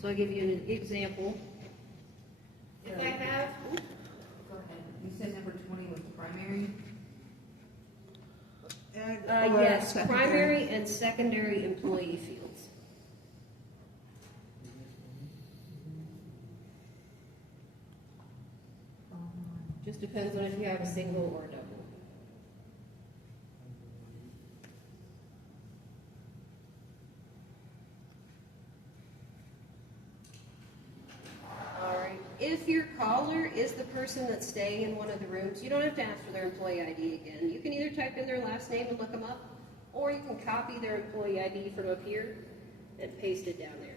So I'll give you an example. If I have, Go ahead. You said number 20 was primary? yes, primary and secondary employee fields. Just depends on if you have a single or a double. Alright, if your caller is the person that's staying in one of the rooms, you don't have to ask for their employee ID again. You can either type in their last name and look them up, or you can copy their employee ID from up here and paste it down there.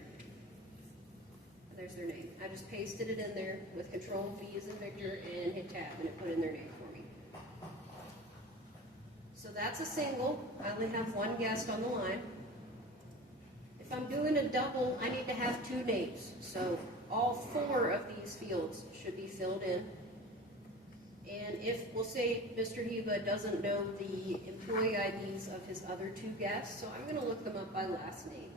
There's their name. I just pasted it in there with Control V as in Victor and hit tab, and it put in their name for me. So that's a single. I only have one guest on the line. If I'm doing a double, I need to have two names. So all four of these fields should be filled in. And if, we'll say Mr. Heba doesn't know the employee IDs of his other two guests, so I'm going to look them up by last name.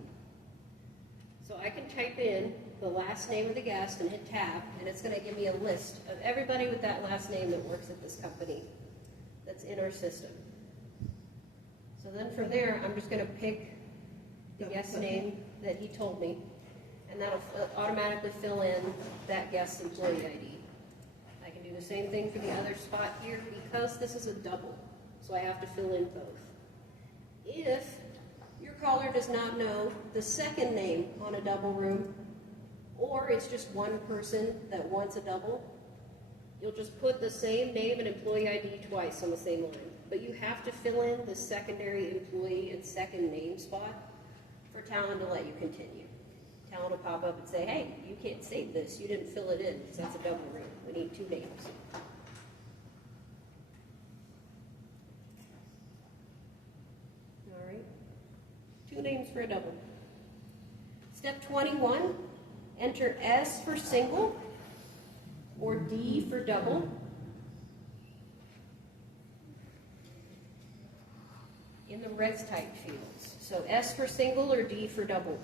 So I can type in the last name of the guest and hit tab, and it's going to give me a list of everybody with that last name that works at this company that's in our system. So then from there, I'm just going to pick the guest name that he told me, and that'll automatically fill in that guest's employee ID. I can do the same thing for the other spot here because this is a double, so I have to fill in both. If your caller does not know the second name on a double room, or it's just one person that wants a double, you'll just put the same name and employee ID twice on the same line. But you have to fill in the secondary employee and second name spot for Talon to let you continue. Talon will pop up and say, hey, you can't save this. You didn't fill it in because that's a double room. We need two names. All right. Two names for a double. Step 21, enter S for single or D for double in the res type fields. So S for single or D for double.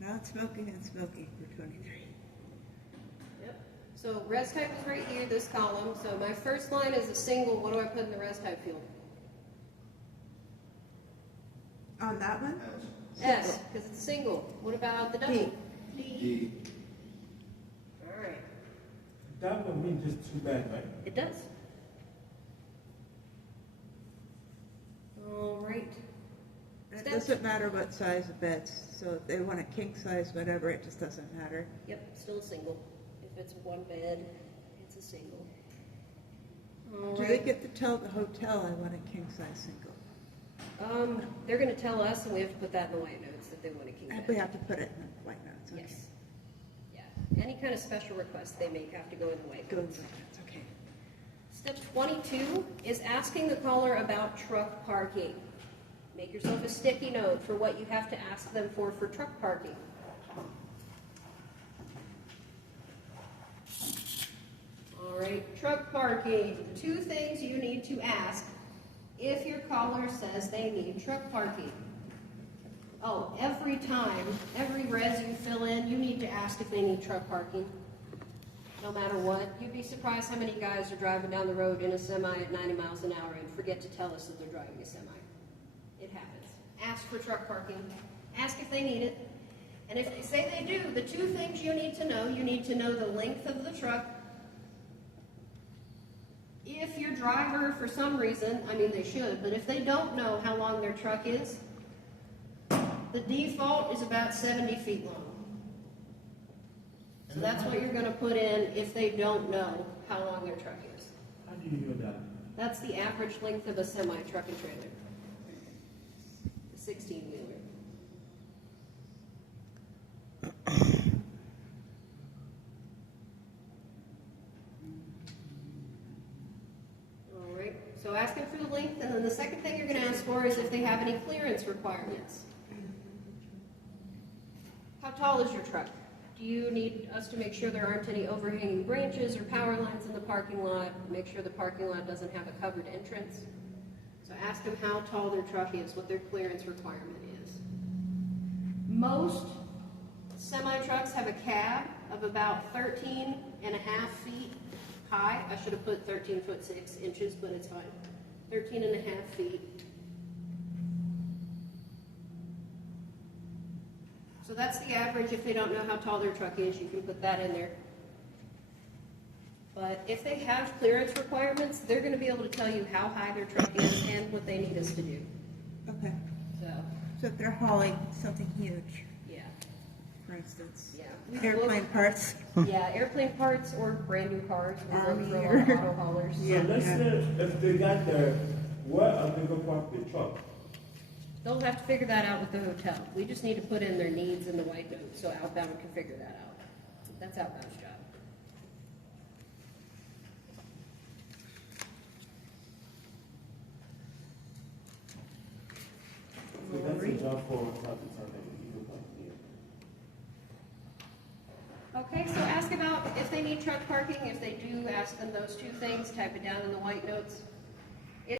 Not smoking and smoking for 23. Yep. So res type is right here, this column. So my first line is a single. What do I put in the res type field? On that one? S, because it's single. What about the double? D. All right. That would mean just too bad, right? It does. All right. It doesn't matter what size of beds, so if they want a king size, whatever, it just doesn't matter. Yep, still a single. If it's one bed, it's a single. All Do they right. get to tell the hotel I want a king size single? They're going to tell us, and we have to put that in the white notes that they want a king bed. We have to put it in the white notes. Okay. Yes. Yeah. Any kind of special requests they make have to go in the white Go in notes. the white notes, okay. Step 22 is asking the caller about truck parking. Make yourself a sticky note for what you have to ask them for truck parking. All right, truck parking. Two things you need to ask if your caller says they need truck parking. Oh, every time, every res you fill in, you need to ask if they need truck parking. No matter what. You'd be surprised how many guys are driving down the road in a semi at 90 miles an hour and forget to tell us that they're driving a semi. It happens. Ask for truck parking. Ask if they need it. And if they say they do, the two things you need to know the length of the truck. If your driver, for some reason, I mean they should, but if they don't know how long their truck is, the default is about 70 feet long. So that's what you're going to put in if they don't know how long their truck is. How do you know that? That's the average length of a semi truck and trailer. 16-wheeler. All right, so asking for the length, and then the second thing you're gonna ask for is if they have any clearance requirements. How tall is your truck? Do you need us to make sure there aren't any overhanging branches or power lines in the parking lot? Make sure the parking lot doesn't have a covered entrance? So ask them how tall their truck is, what their clearance requirement is. Most semi-trucks have a cab of about 13 and a half feet high. I should have put 13 foot 6 inches, but it's fine. 13 and a half feet. So that's the average. If they don't know how tall their truck is, you can put that in there. But if they have clearance requirements, they're going to be able to tell you how high their truck is and what they need us to do. Okay, So, so if they're hauling something huge, yeah, for instance, yeah. We've airplane looked- parts. Yeah, airplane parts or brand new cars. We look Army for a lot or- of auto haulers. So Yeah, let's yeah. say if they got there, where are they gonna park the truck? They'll have to figure that out with the hotel. We just need to put in their needs in the white note, so Outbound can figure that out. That's Outbound's job. So that's a job for traffic attendant, you can park here. Okay, so ask about if they need truck parking. If they do, ask them those two things. Type it down in the white notes.